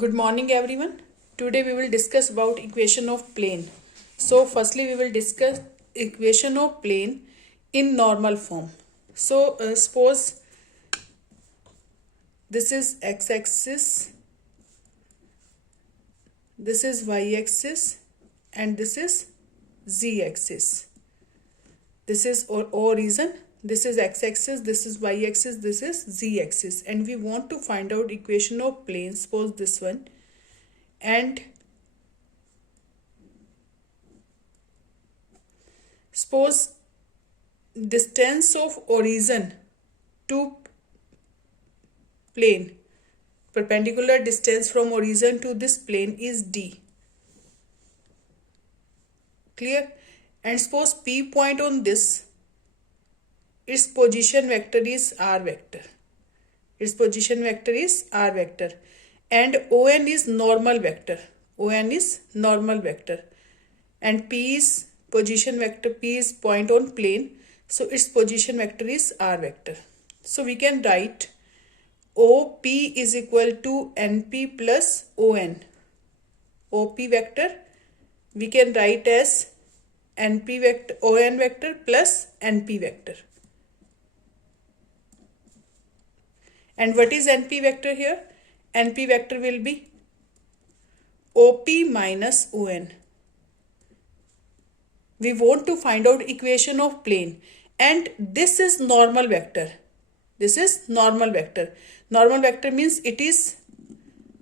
Good morning everyone. Today we will discuss about equation of plane. So firstly we will discuss equation of plane in normal form. So suppose this is x-axis, this is y-axis and this is z-axis. This is origin, this is x-axis, this is y-axis, this is z-axis, and we want to find out equation of plane. Suppose this one, and suppose distance of origin to plane, perpendicular distance from origin to this plane is d. Clear? And suppose P point on this, its position vector is r vector. Its position vector is r vector. And ON is normal vector. ON is normal vector. And P is position vector. P is point on plane. So its position vector is r vector. So we can write OP is equal to NP plus ON. OP vector we can write as NP vector, ON vector plus NP vector. And what is NP vector here? NP vector will be OP minus ON. We want to find out equation of plane, and this is normal vector. This is normal vector. Normal vector means it is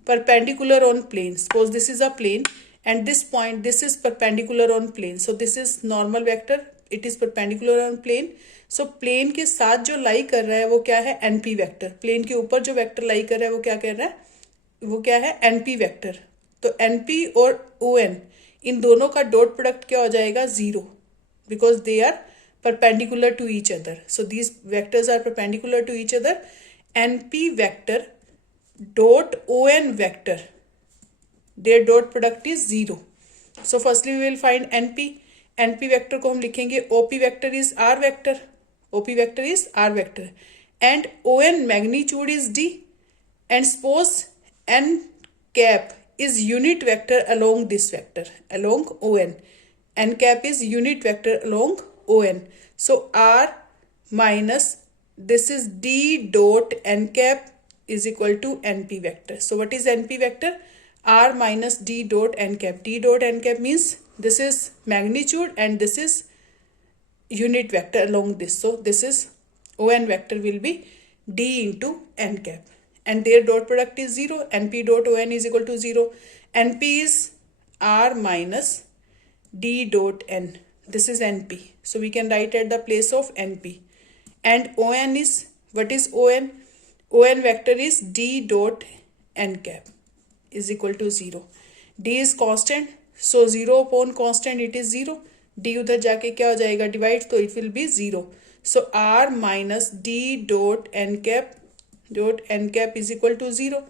perpendicular on plane. Suppose this is a plane and this point, this is perpendicular on plane. So this is normal vector. It is perpendicular on plane. So plane के साथ जो लाई कर रहा है वो क्या है? NP vector. Plane के ऊपर जो वेक्टर लाई कर रहा है वो क्या कर रहा है? वो क्या है? NP vector. तो NP और ON इन दोनों का डॉट प्रोडक्ट क्या हो जाएगा? 0, because they are perpendicular to each other. So these vectors are perpendicular to each other. NP vector dot ON vector, their dot product is 0. So firstly we will find NP. NP vector को हम लिखेंगे OP vector is R vector. OP vector is R vector. And ON magnitude is D. And suppose N cap is unit vector along this vector, along ON. N cap is unit vector along ON. So R minus this is D dot N cap is equal to NP vector. So what is NP vector? R minus D dot N cap. D dot N cap means this is magnitude and this is unit vector along this. So this is ON vector will be D into N cap. And their dot product is 0. NP dot ON is equal to 0. NP is R minus D dot N. This is NP. So we can write at the place of NP. And ON is, what is ON? ON vector is D dot N cap is equal to 0. D is constant. So 0 upon constant it is 0. D उधर जाके क्या हो जाएगा? Divide, तो it will be 0. So R minus D dot N cap is equal to 0.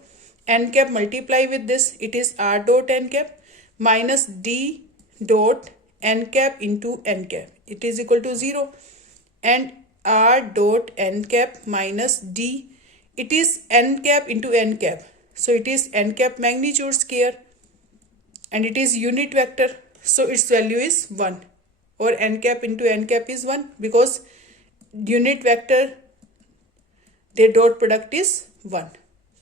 N cap multiply with this, it is R dot N cap minus D dot N cap into N cap. It is equal to 0. And R dot N cap minus D, it is N cap into N cap. So it is N cap magnitude square. And it is unit vector, so its value is 1, or N cap into N cap is 1, because unit vector, their dot product is 1.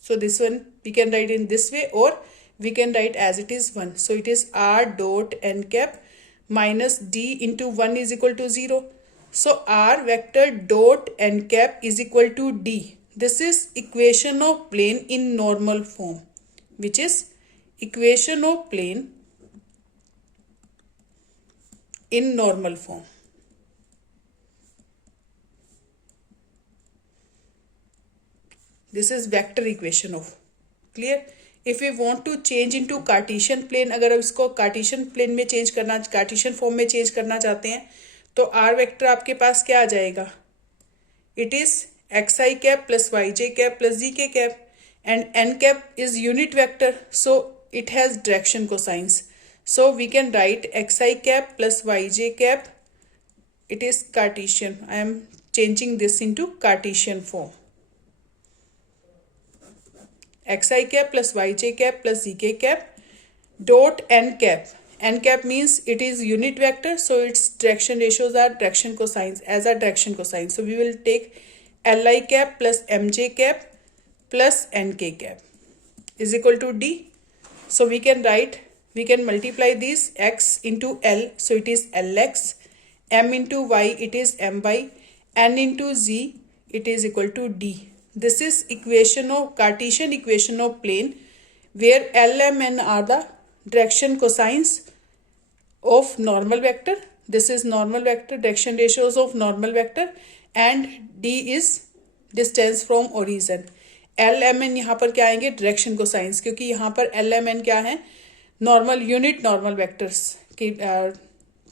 So this one we can write in this way, or we can write as it is 1. So it is R dot N cap minus D into 1 is equal to 0. So R vector dot N cap is equal to D. This is equation of plane in normal form, which is equation of plane in normal form. This is vector equation of. Clear? If we want to change into Cartesian plane, अगर अब इसको Cartesian plane में change करना, Cartesian form में change करना चाहते हैं, तो R vector आपके पास क्या आ जाएगा? It is xi cap plus yj cap plus zk cap, and n cap is unit vector, so it has direction cosines. So we can write xi cap plus yj cap. It is Cartesian. I am changing this into Cartesian form. xi cap plus yj cap plus zk cap dot n cap. N cap means it is unit vector, so its direction ratios are direction cosines as a direction cosine. So we will take li cap plus mj cap plus nk cap is equal to d. So we can multiply these x into L, so it is Lx, m into y, it is my, n into z, it is equal to d. This is Cartesian equation of plane where L, m, n are the direction cosines of normal vector. This is normal vector, direction ratios of normal vector, and d is distance from origin. L M N यहाँ पर क्या आएंगे, direction cosines, क्योंकि यहाँ पर L M N क्या है, normal unit normal vectors की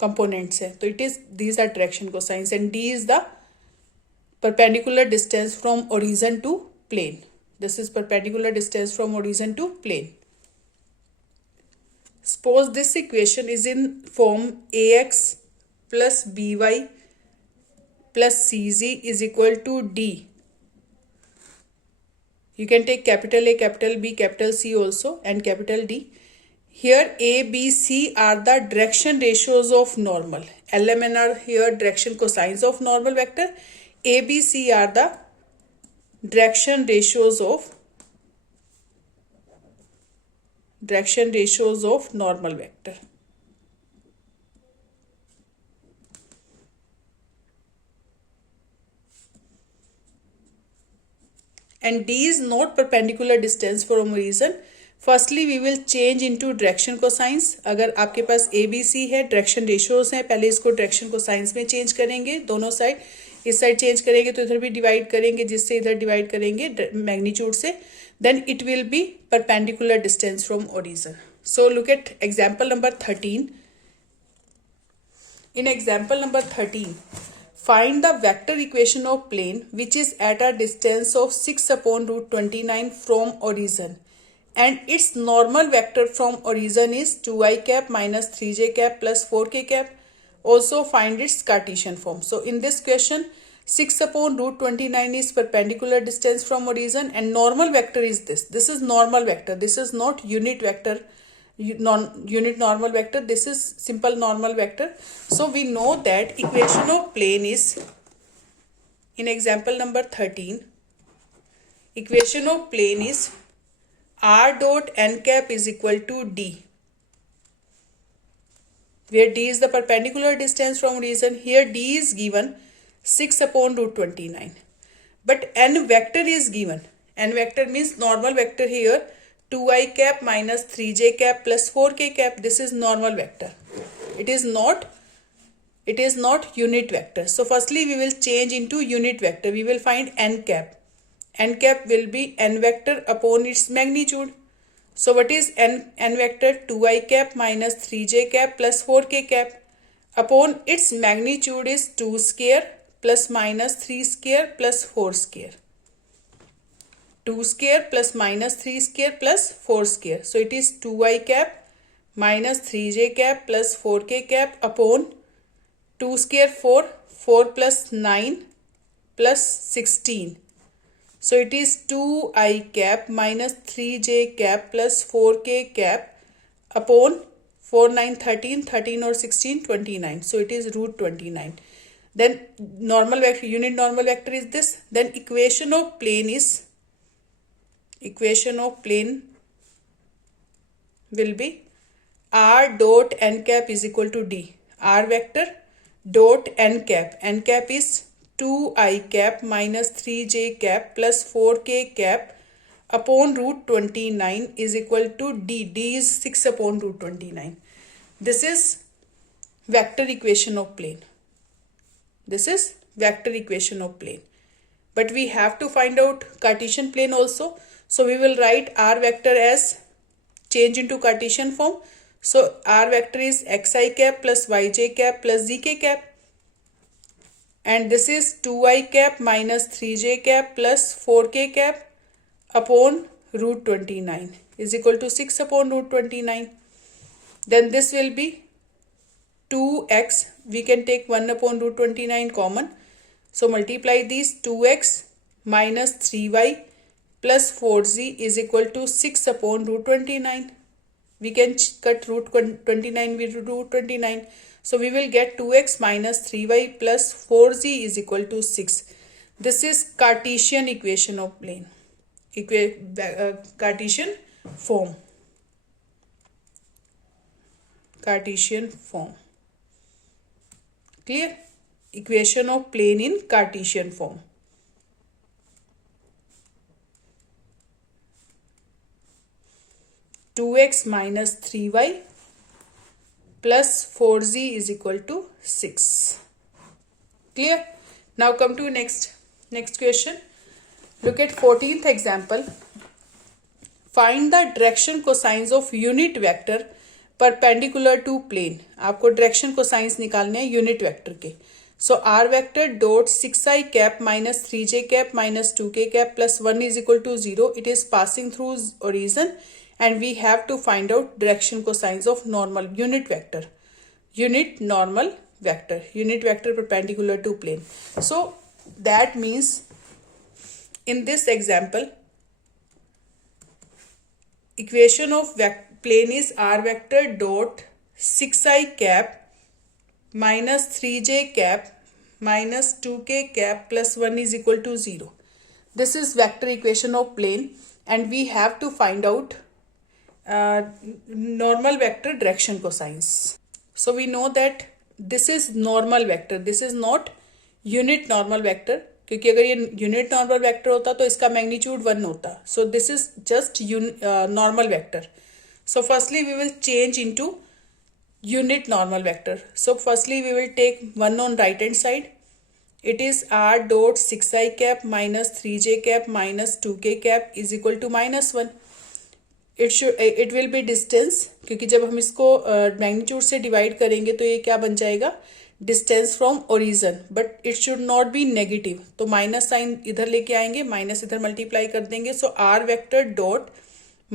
कंपोनेंट्स है, तो it is these are direction cosines and D is the perpendicular distance from origin to plane. This is perpendicular distance from origin to plane. Suppose this equation is in form ax plus by plus cz is equal to d. You can take capital A, capital B, capital C also and capital D. Here A, B, C are the direction ratios of normal. L, M, N are here direction cosines of normal vector. A, B, C are the direction ratios of normal vector. And D is not perpendicular distance from origin. Firstly we will change into direction cosines. अगर आपके पास A, B, C है, direction ratios हैं, पहले इसको direction cosines में change करेंगे, दोनों side, इस साइड चेंज करेंगे तो इधर भी डिवाइड करेंगे, जिससे इधर डिवाइड करेंगे मैग्नीट्यूड से, then it will be perpendicular distance from origin. So look at example number 13. In example number 13, find the vector equation of plane which is at a distance of 6 upon root 29 from origin and its normal vector from origin is 2i cap minus 3j cap plus 4k cap. Also find its Cartesian form. So in this question 6 upon root 29 is perpendicular distance from origin and normal vector is this. This is normal vector. This is not unit vector, unit normal vector. This is simple normal vector. So we know that equation of plane is, in example number 13, equation of plane is r dot n cap is equal to d, where d is the perpendicular distance from origin. Here d is given 6 upon root 29, but n vector is given. N vector means normal vector here 2i cap minus 3j cap plus 4k cap. This is normal vector. It is not unit vector. So firstly we will change into unit vector. We will find n cap. N cap will be n vector upon its magnitude. So what is n vector? 2i cap minus 3j cap plus 4k cap upon its magnitude is 2 square plus minus 3 square plus 4 square. 2 square plus minus 3 square plus 4 square. So it is 2i cap minus 3j cap plus 4k cap upon 2 square 4, 4 plus 9 plus 16. So it is 2i cap minus 3j cap plus 4k cap upon 4, 9, 13, 13 or 16, 29. So it is root 29. Then normal vector, unit normal vector is this. Then equation of plane will be r dot n cap is equal to d. R vector dot n cap. N cap is 2i cap minus 3j cap plus 4k cap upon root 29 is equal to d. D is 6 upon root 29. This is vector equation of plane. This is vector equation of plane. But we have to find out Cartesian plane also. So we will write r vector as change into Cartesian form. So r vector is xi cap plus yj cap plus zk cap. And this is 2i cap minus 3j cap plus 4k cap upon root 29 is equal to 6 upon root 29. Then this will be 2x. We can take 1 upon root 29 common. So multiply these 2x minus 3y plus 4z is equal to 6 upon root 29. We can cut root 29 with root 29. So we will get 2x minus 3y plus 4z is equal to 6. This is Cartesian equation of plane. Cartesian form. Cartesian form. Clear? Equation of plane in Cartesian form. Two x minus 3y plus 4z is equal to 6. Clear? Now come to next question. Look at 14th example. Find the direction cosines of unit vector perpendicular to plane. आपको direction cosines निकालने हैं unit vector के. So r vector dot 6i cap minus 3j cap minus 2k cap plus 1 is equal to 0. It is passing through origin and we have to find out direction cosines of normal unit vector. Unit normal vector. Unit vector perpendicular to plane. So that means in this example, equation of plane is r vector dot 6i cap minus 3j cap minus 2k cap plus 1 is equal to 0. This is vector equation of plane and we have to find out normal vector direction cosines. So we know that this is normal vector. This is not unit normal vector. क्योंकि अगर ये unit normal vector होता तो इसका magnitude 1 होता. So this is just normal vector. So firstly we will change into unit normal vector. So firstly we will take 1 on right hand side. It is r dot 6i cap minus 3j cap minus 2k cap is equal to minus 1. It will be distance, क्योंकि जब हम इसको magnitude से divide करेंगे तो ये क्या बन जाएगा, distance from origin, but it should not be negative. तो माइनस साइन इधर लेके आएंगे, माइनस इधर मल्टीप्लाई कर देंगे. So R vector dot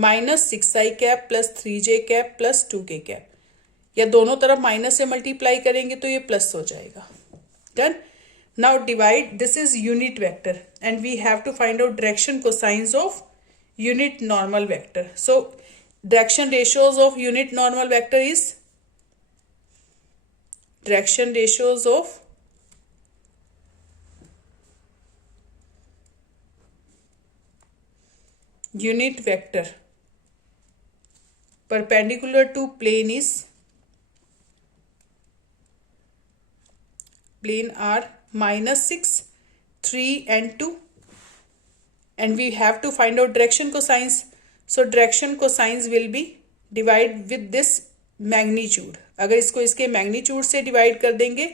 minus 6i cap plus 3j cap plus 2k cap, या दोनों तरफ माइनस से मल्टीप्लाई करेंगे तो ये प्लस हो जाएगा. Done. Now divide. This is unit vector and we have to find out direction cosines of unit normal vector. So direction ratios of unit normal vector is direction ratios of unit vector perpendicular to plane is plane are minus 6, 3 and 2. And we have to find out direction cosines. So direction cosines will be divide with this magnitude. अगर इसको इसके magnitude से divide कर देंगे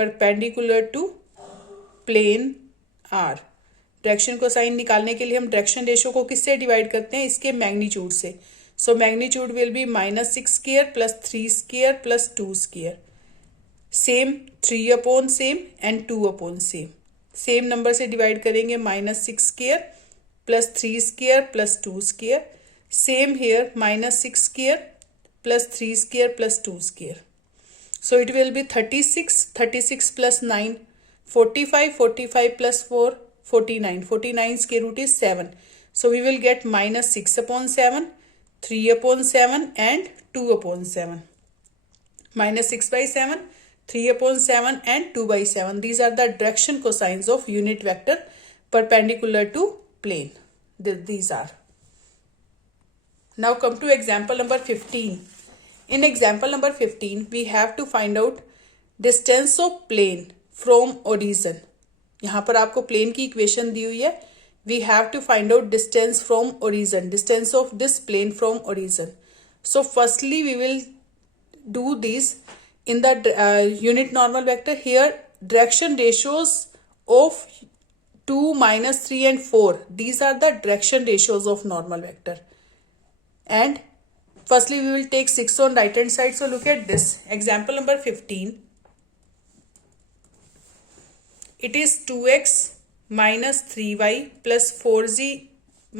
perpendicular to plane R. Direction cosine निकालने के लिए हम डायरेक्शन रेशो को किससे डिवाइड करते हैं, इसके मैग्नीट्यूड से. So magnitude will be minus 6 square plus 3 square plus 2 square. Same 3 upon same and 2 upon same. Same number से डिवाइड करेंगे, minus 6 square plus 3 square plus 2 square. Same here minus 6 square plus 3 square plus 2 square. So it will be 36, 36 plus 9 45, 45 plus 4 49, 49 square root is 7. So we will get minus 6 upon 7, 3 upon 7 and 2 upon 7. Minus 6 by 7, 3 upon 7 and 2 by 7. These are the direction cosines of unit vector perpendicular to plane. These are. Now come to example number 15. In example number 15, we have to find out distance of plane from origin. यहाँ पर आपको plane की equation दी हुई है. We have to find out distance from origin, distance of this plane from origin. So firstly we will do this in the unit normal vector. Here direction ratios of 2, minus 3 and 4, these are the direction ratios of normal vector. And firstly we will take 6 on right hand side. So look at this example number 15. It is 2x minus 3y plus 4z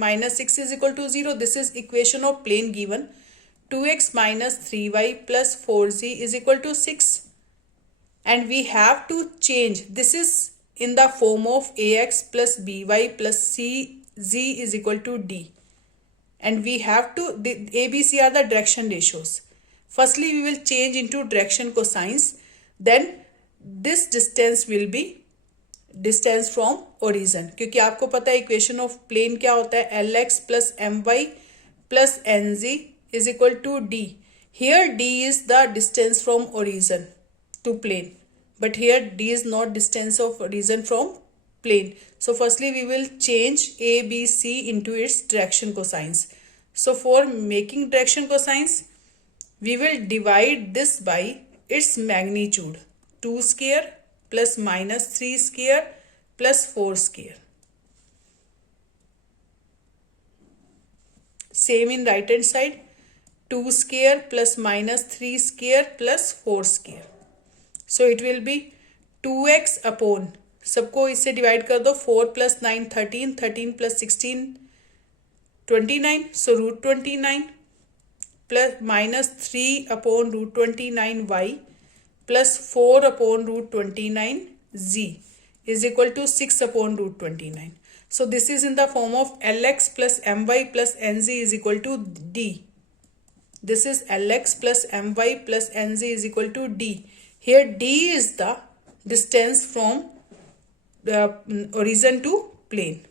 minus 6 is equal to 0. This is equation of plane given. 2x minus 3y plus 4z is equal to 6. and we have to change. This is in the form of ax plus by plus cz is equal to d, and we have to, the ABC are the direction ratios. Firstly we will change into direction cosines, then this distance will be distance from origin, क्योंकि आपको पता है equation of plane क्या होता है, lx plus my plus nz is equal to d. Here d is the distance from origin to plane, but here d is not distance of origin from plane. So firstly we will change a b c into its direction cosines. So for making direction cosines we will divide this by its magnitude, 2 square plus minus 3 square plus 4 square. Same in right hand side, 2 square plus minus 3 square plus 4 square. So it will be 2x upon, सबको इससे divide कर दो, 4 plus 9 13, 13 plus 16 29, so root 29 plus minus 3 upon root 29y plus 4 upon root 29z is equal to 6 upon root 29. So this is in the form of lx plus my plus nz is equal to d. This is lx plus my plus nz is equal to d. Here d is the distance from the origin to plane.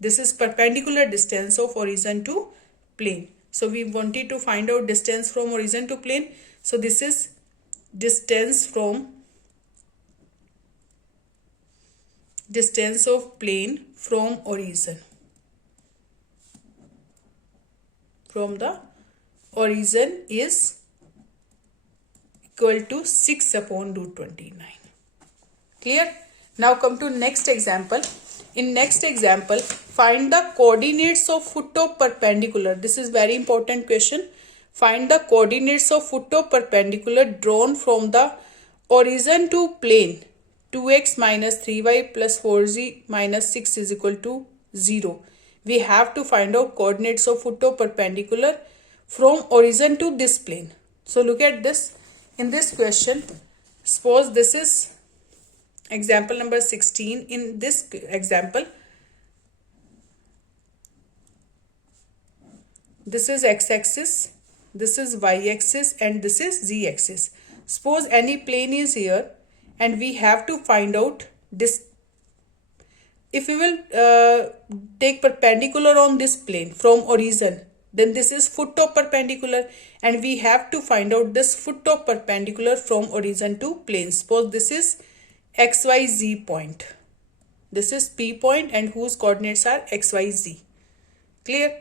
This is perpendicular distance of origin to plane. So we wanted to find out distance from origin to plane. So this is distance of plane from origin. From the origin is equal to 6 upon root 29. Clear? Now come to next example. In next example, find the coordinates of foot of perpendicular. This is very important question. Find the coordinates of foot of perpendicular drawn from the origin to plane. 2x minus 3y plus 4z minus 6 is equal to 0. We have to find out coordinates of foot of perpendicular from origin to this plane. So look at this. In this question, suppose this is example number 16. In this example, this is x-axis, this is y-axis, and this is z-axis. Suppose any plane is here and we have to find out this. If we will take perpendicular on this plane from origin, then this is foot of perpendicular, and we have to find out this foot of perpendicular from origin to plane. Suppose this is XYZ point. This is P point and whose coordinates are XYZ. Clear?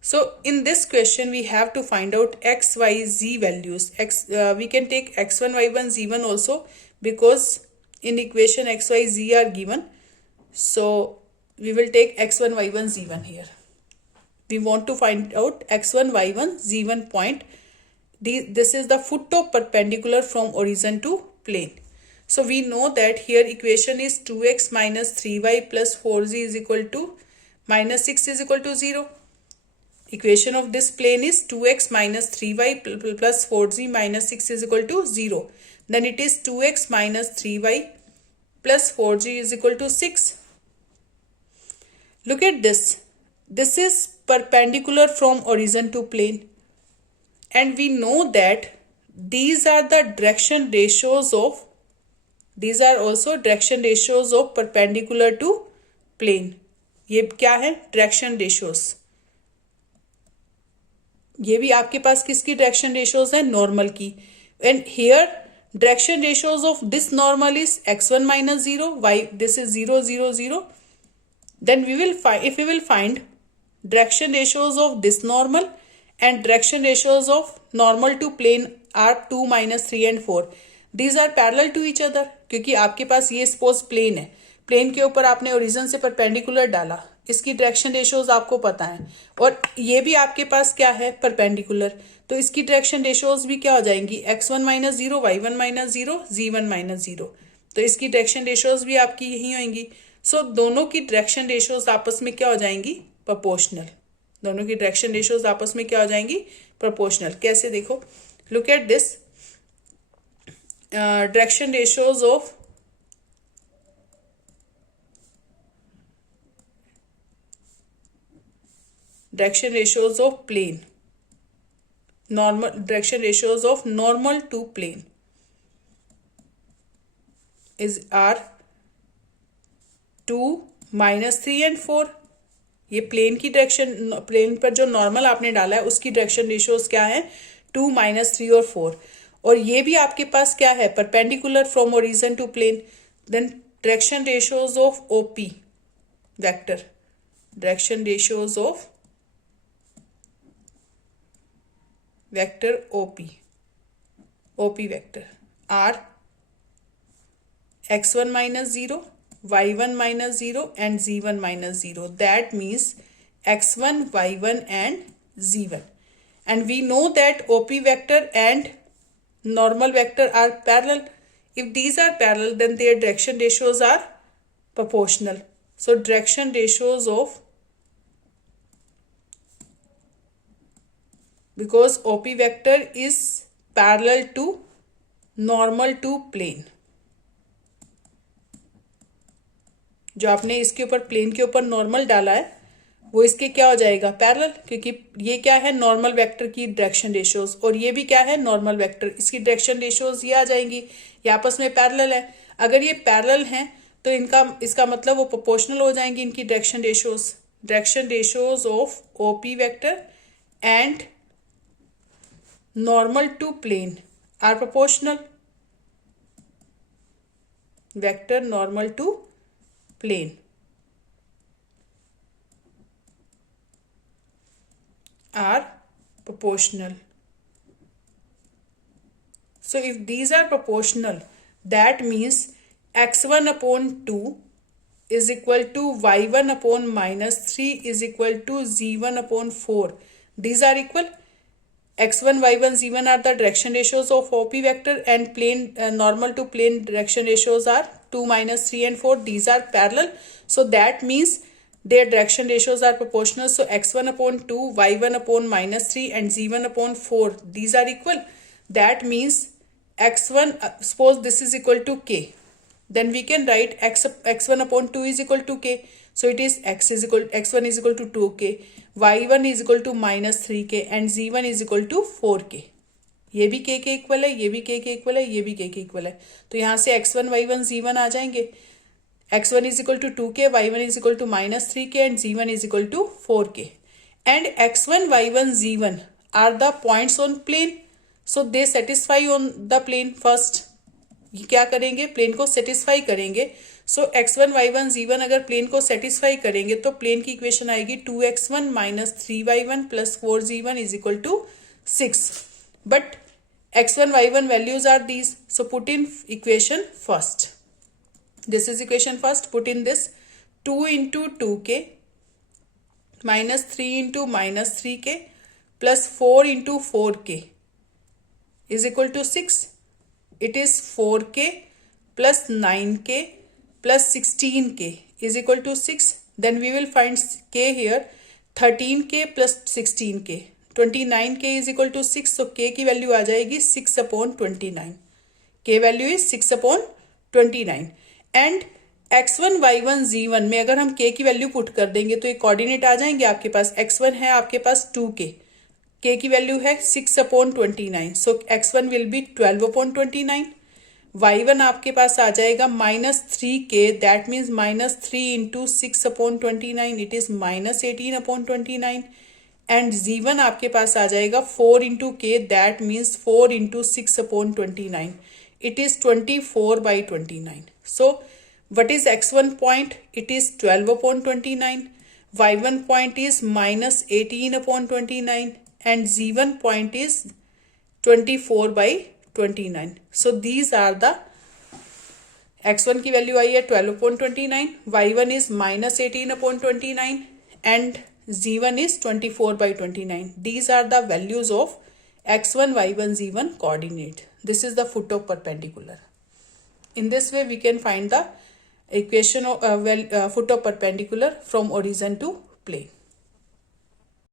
So in this question we have to find out XYZ values. We can take x1, y1, z1 also, because in equation XYZ are given. So we will take x1, y1, z1 here. We want to find out x1, y1, z1 point. This is the foot of perpendicular from origin to plane. So we know that here equation is 2x minus 3y plus 4z is equal to minus 6 is equal to 0. Equation of this plane is 2x minus 3y plus 4z minus 6 is equal to 0. Then it is 2x minus 3y plus 4z is equal to 6. Look at this. This is perpendicular from origin to plane. And we know that these are the direction ratios of, these are also direction ratios of perpendicular to plane. ये क्या है? Direction ratios. ये भी आपके पास किसकी direction ratios है? Normal की. And here direction ratios of this normal is x1 minus 0, y this is 0, 0, 0. Then we will find, if we will find direction ratios of this normal and direction ratios of normal to plane are 2, minus 3 and 4. These are parallel to each other, क्योंकि आपके पास ये suppose plane है, plane के ऊपर आपने origin से perpendicular डाला, इसकी डायरेक्शन रेशियोज आपको पता है, और ये भी आपके पास क्या है? परपेंडिकुलर. तो इसकी डायरेक्शन रेशियोज भी क्या हो जाएंगी? x1 minus 0, y1 minus 0, z1 minus 0. तो इसकी डायरेक्शन रेशियोज भी आपकी यही होंगी. सो दोनों की डायरेक्शन रेशियोज आपस में क्या हो जाएंगी? प्रोपोर्शनल. दोनों की डायरेक्शन रेशियोज आपस में क्या हो जाएंगी? प्रोपोर्शनल. कैसे? देखो, look at this. direction ratios of plane, direction ratios of normal to plane are 2, -3 and 4. ये प्लेन की डायरेक्शन, प्लेन पर जो नॉर्मल आपने डाला है उसकी डायरेक्शन रेशियोज क्या है, 2, -3 और 4. और ये भी आपके पास क्या है, perpendicular from origin to plane. Then direction ratios of OP vector, direction ratios of vector OP vector are x1 minus 0, y1 minus 0 and z1 minus 0. That means x1, y1 and z1. And we know that OP vector and normal vector are parallel. If these are parallel, then their direction ratios are proportional. So direction ratios of, because OP vector is parallel to normal to plane, जो आपने इसके ऊपर plane के ऊपर normal डाला है वो इसके क्या हो जाएगा, पैरेलल, क्योंकि ये क्या है, नॉर्मल वेक्टर की डायरेक्शन रेशियोज, और ये भी क्या है, नॉर्मल वेक्टर, इसकी डायरेक्शन रेशियोज ये आ जाएंगी, ये आपस में पैरेलल है. अगर ये पैरेलल हैं तो इसका मतलब वो प्रोपोर्शनल हो जाएंगी इनकी direction ratios of OP vector and normal to plane are proportional. Vector normal to plane are proportional. So if these are proportional, that means x1 upon 2 is equal to y1 upon -3 is equal to z1 upon 4. These are equal. x1, y1, z1 are the direction ratios of OP vector, and plane normal to plane direction ratios are 2, -3 and 4. These are parallel. So that means their direction ratios are proportional. So x1 upon 2, y1 upon -3 and z1 upon 4. These are equal. That means x1, suppose this is equal to k. Then we can write x1 upon 2 is equal to k. So it is x1 is equal to 2k, y1 is equal to -3k and z1 is equal to 4k. ये भी k के equal है, ये भी k के equal है, ये भी k के इक्वल है. तो यहाँ से x1, y1, z1 आ जाएंगे. x1 is equal to 2k, y1 is equal to -3k and z1 is equal to 4k. And x1, y1, z1 are the points on plane. So they satisfy on the plane first. ये क्या करेंगे, plane को satisfy करेंगे. सो x1, y1, z1 अगर plane को satisfy करेंगे तो plane की इक्वेशन आएगी 2x1 - 3y1 + 4z1 is equal to 6. But x1, y1 values are these. So put in equation first. This is equation first. Put in this 2 into 2k -3 into -3k plus 4 into 4k is equal to 6. It is 4k plus 9k plus 16k is equal to 6. Then we will find k here. 13k plus 16k, 29k is equal to 6. So k की value आ जाएगी 6 upon 29. k value is 6 upon 29. And x1, y1, z1 में अगर हम k की value put कर देंगे तो ये कोऑर्डिनेट आ जाएंगे आपके पास. x1 है आपके पास 2k, k की वैल्यू है 6 upon 29. So x1 will be 12 upon 29. y1 आपके पास आ जाएगा -3k, that means -3 into 6 upon 29, it is -18 upon 29. And z1 आपके पास आ जाएगा 4 into k, that means 4 into 6 upon 29, it is 24 by 29. So what is x1 point? It is 12 upon 29. y1 point is -18 upon 29 and z1 point is 24 by 29. So these are the x1 की value आई है 12 upon 29, y1 is -18 upon 29 and z1 is 24 by 29. These are the values of x1, y1, z1 coordinate. This is the foot of perpendicular. In this way we can find the equation of foot of perpendicular from origin to plane.